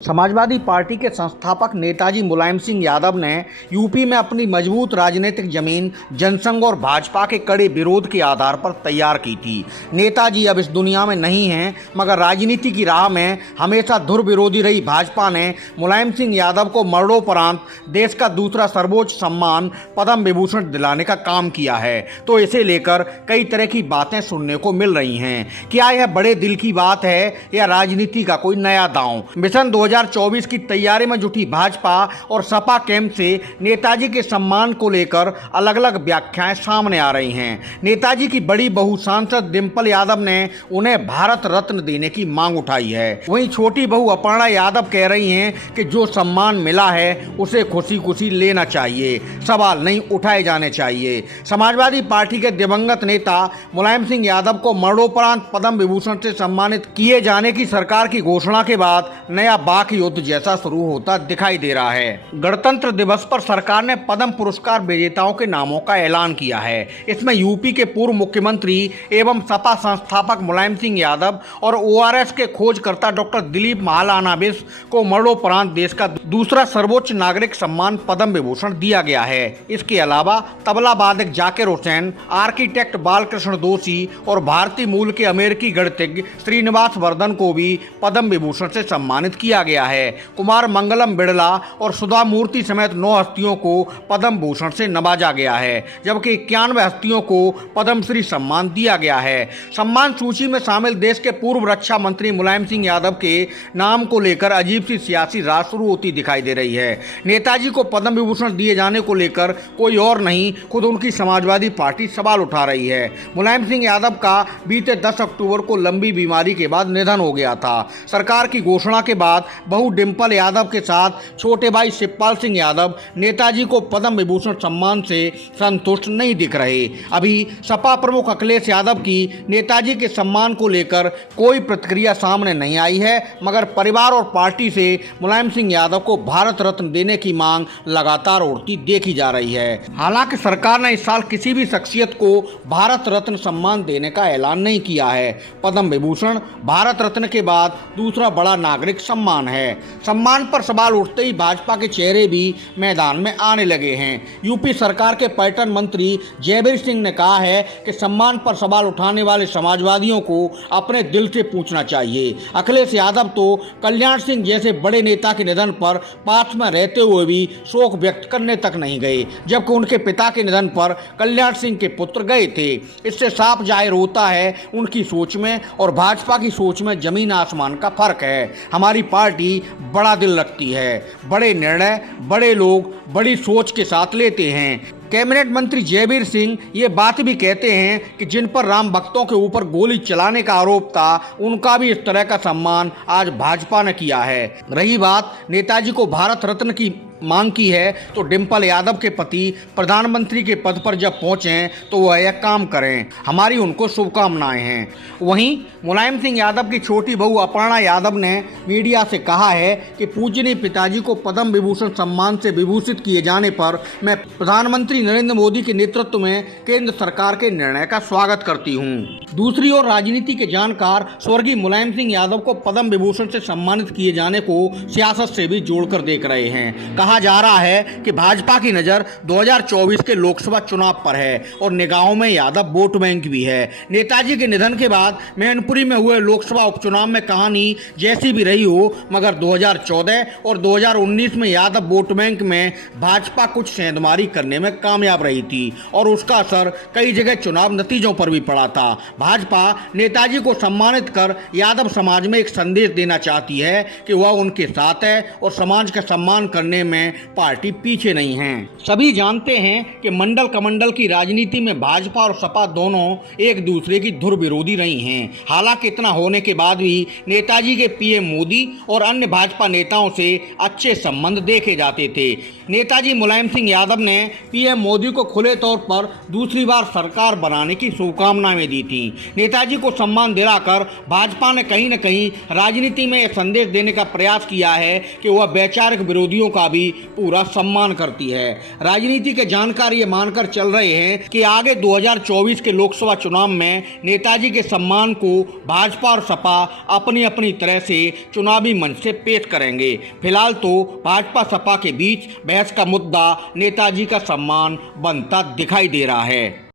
Samajwadi party के संस्थापक नेताजी मुलायम सिंह यादव ने यूपी में अपनी मजबूत राजनीतिक जमीन जनसंघ और भाजपा के कड़े विरोध के आधार पर तैयार की थी। नेताजी अब इस दुनिया में नहीं हैं, मगर राजनीति की राह में हमेशा धुर विरोधी रही भाजपा ने मुलायम सिंह यादव को मरणोपरांत देश का दूसरा सर्वोच्च सम्मान पद्म विभूषण दिलाने का काम किया है। तो इसे लेकर कई तरह की बातें सुनने को मिल रही हैं। क्या यह बड़े दिल की बात है या राजनीति का कोई नया दांव? मिशन 2024 की तैयारी में जुटी भाजपा और सपा कैंप से नेताजी के सम्मान को लेकर अलग अलग व्याख्याएं सामने आ रही हैं। नेताजी की बड़ी बहू सांसद डिंपल यादव ने उन्हें भारत रत्न देने की मांग उठाई है। वहीं छोटी बहू अपर्णा यादव कह रही हैं कि जो सम्मान मिला है उसे खुशी खुशी लेना चाहिए, सवाल नहीं उठाए जाने चाहिए। समाजवादी पार्टी के दिवंगत नेता मुलायम सिंह यादव को मरणोपरांत पद्म विभूषण से सम्मानित किए जाने की सरकार की घोषणा के बाद नया बाक युद्ध जैसा शुरू होता दिखाई दे रहा है। गणतंत्र दिवस पर सरकार ने पद्म पुरस्कार विजेताओं के नामों का ऐलान किया है। इसमें यूपी के पूर्व मुख्यमंत्री एवं सपा संस्थापक मुलायम सिंह यादव और ओआरएस के खोजकर्ता डॉक्टर दिलीप महालानाबिस को मरणोपरांत देश का दूसरा सर्वोच्च नागरिक सम्मान पद्म विभूषण दिया गया है। इसके अलावा तबला वादक जाकिर हुसैन, आर्किटेक्ट बालकृष्ण दोषी और भारतीय मूल के अमेरिकी गणितज्ञ श्रीनिवास वर्धन को भी पद्म विभूषण से सम्मानित किया गया है। कुमार मंगलम बिड़ला और सुधा मूर्ति समेत 9 हस्तियों को पद्म भूषण से नवाजा गया है, जबकि 91 हस्तियों को पद्मश्री सम्मान दिया गया है। सम्मान सूची में शामिल देश के पूर्व रक्षा मंत्री मुलायम सिंह यादव के नाम को लेकर अजीब सी सियासी राह शुरू होती दिखाई दे रही है। नेताजी को पद्म विभूषण दिए जाने को लेकर कोई और नहीं, खुद उनकी समाजवादी पार्टी सवाल उठा रही है। मुलायम सिंह यादव का बीते 10 अक्टूबर को लंबी बीमारी के बाद निधन हो गया था। सरकार की घोषणा के बाद बहू डिंपल यादव के साथ छोटे भाई शिवपाल सिंह यादव नेताजी को पद्म विभूषण सम्मान से संतुष्ट नहीं दिख रहे। अभी सपा प्रमुख अखिलेश यादव की नेताजी के सम्मान को लेकर कोई प्रतिक्रिया सामने नहीं आई है, मगर परिवार और पार्टी से मुलायम सिंह यादव को भारत रत्न देने की मांग लगातार उठती देखी जा रही है। हालांकि सरकार ने इस साल किसी भी शख्सियत को भारत रत्न सम्मान देने का ऐलान नहीं किया है। पद्म विभूषण भारत रत्न के बाद दूसरा बड़ा नागरिक सम्मान है। सम्मान पर सवाल उठते ही भाजपा के चेहरे भी मैदान में आने लगे हैं। यूपी सरकार के पर्यटन मंत्री जयवीर सिंह ने कहा है कि सम्मान पर सवाल उठाने वाले समाजवादियों को अपने दिल से पूछना चाहिए। अखिलेश यादव तो कल्याण सिंह जैसे बड़े नेता के निधन पर पास में रहते हुए भी शोक व्यक्त करने तक नहीं गए, जबकि उनके पिता के निधन पर कल्याण सिंह के पुत्र गए थे। इससे साफ जाहिर होता है उनकी सोच में और भाजपा की सोच में जमीन आसमान का फर्क है। हमारी पार्टी बड़ा दिल रखती है, बड़े निर्णय बड़े लोग बड़ी सोच के साथ लेते हैं। कैबिनेट मंत्री जयवीर सिंह ये बात भी कहते हैं कि जिन पर राम भक्तों के ऊपर गोली चलाने का आरोप था, उनका भी इस तरह का सम्मान आज भाजपा ने किया है। रही बात नेताजी को भारत रत्न की मांग की है, तो डिंपल यादव के पति प्रधानमंत्री के पद पर जब पहुंचे तो वह यह काम करें, हमारी उनको शुभकामनाएं हैं। वहीं मुलायम सिंह यादव की छोटी बहू अपर्णा यादव ने मीडिया से कहा है कि पूजनीय पिताजी को पद्म विभूषण सम्मान से विभूषित किए जाने पर मैं प्रधानमंत्री नरेंद्र मोदी के नेतृत्व में केंद्र सरकार के निर्णय का स्वागत करती हूँ। दूसरी ओर राजनीति के जानकार स्वर्गीय मुलायम सिंह यादव को पद्म विभूषण से सम्मानित किए जाने को सियासत से भी जोड़कर देख रहे हैं। कहा जा रहा है कि भाजपा की नज़र 2024 के लोकसभा चुनाव पर है और निगाहों में यादव वोट बैंक भी है। नेताजी के निधन के बाद मैनपुरी में हुए लोकसभा उपचुनाव में कहानी जैसी भी रही हो, मगर 2014 और 2019 में यादव वोट बैंक में भाजपा कुछ सेंधमारी करने में कामयाब रही थी और उसका असर कई जगह चुनाव नतीजों पर भी पड़ा था। भाजपा नेताजी को सम्मानित कर यादव समाज में एक संदेश देना चाहती है कि वह उनके साथ है और समाज का सम्मान करने में पार्टी पीछे नहीं है। सभी जानते हैं कि मंडल कमंडल की राजनीति में भाजपा और सपा दोनों एक दूसरे की धुर विरोधी रही हैं। हालांकि इतना होने के बाद भी नेताजी के पीएम मोदी और अन्य भाजपा नेताओं से अच्छे संबंध देखे जाते थे। नेताजी मुलायम सिंह यादव ने पीएम मोदी को खुले तौर पर दूसरी बार सरकार बनाने की शुभकामनाएं दी थी। नेताजी को सम्मान दिलाकर भाजपा ने कहीं न कहीं राजनीति में यह संदेश देने का प्रयास किया है कि वह वैचारिक विरोधियों का भी भी पूरा सम्मान करती है। राजनीति के जानकार ये मानकर चल रहे हैं कि आगे 2024 के लोकसभा चुनाव में नेताजी के सम्मान को भाजपा और सपा अपनी अपनी तरह से चुनावी मंच से पेश करेंगे। फिलहाल तो भाजपा सपा के बीच बहस का मुद्दा नेताजी का सम्मान बनता दिखाई दे रहा है।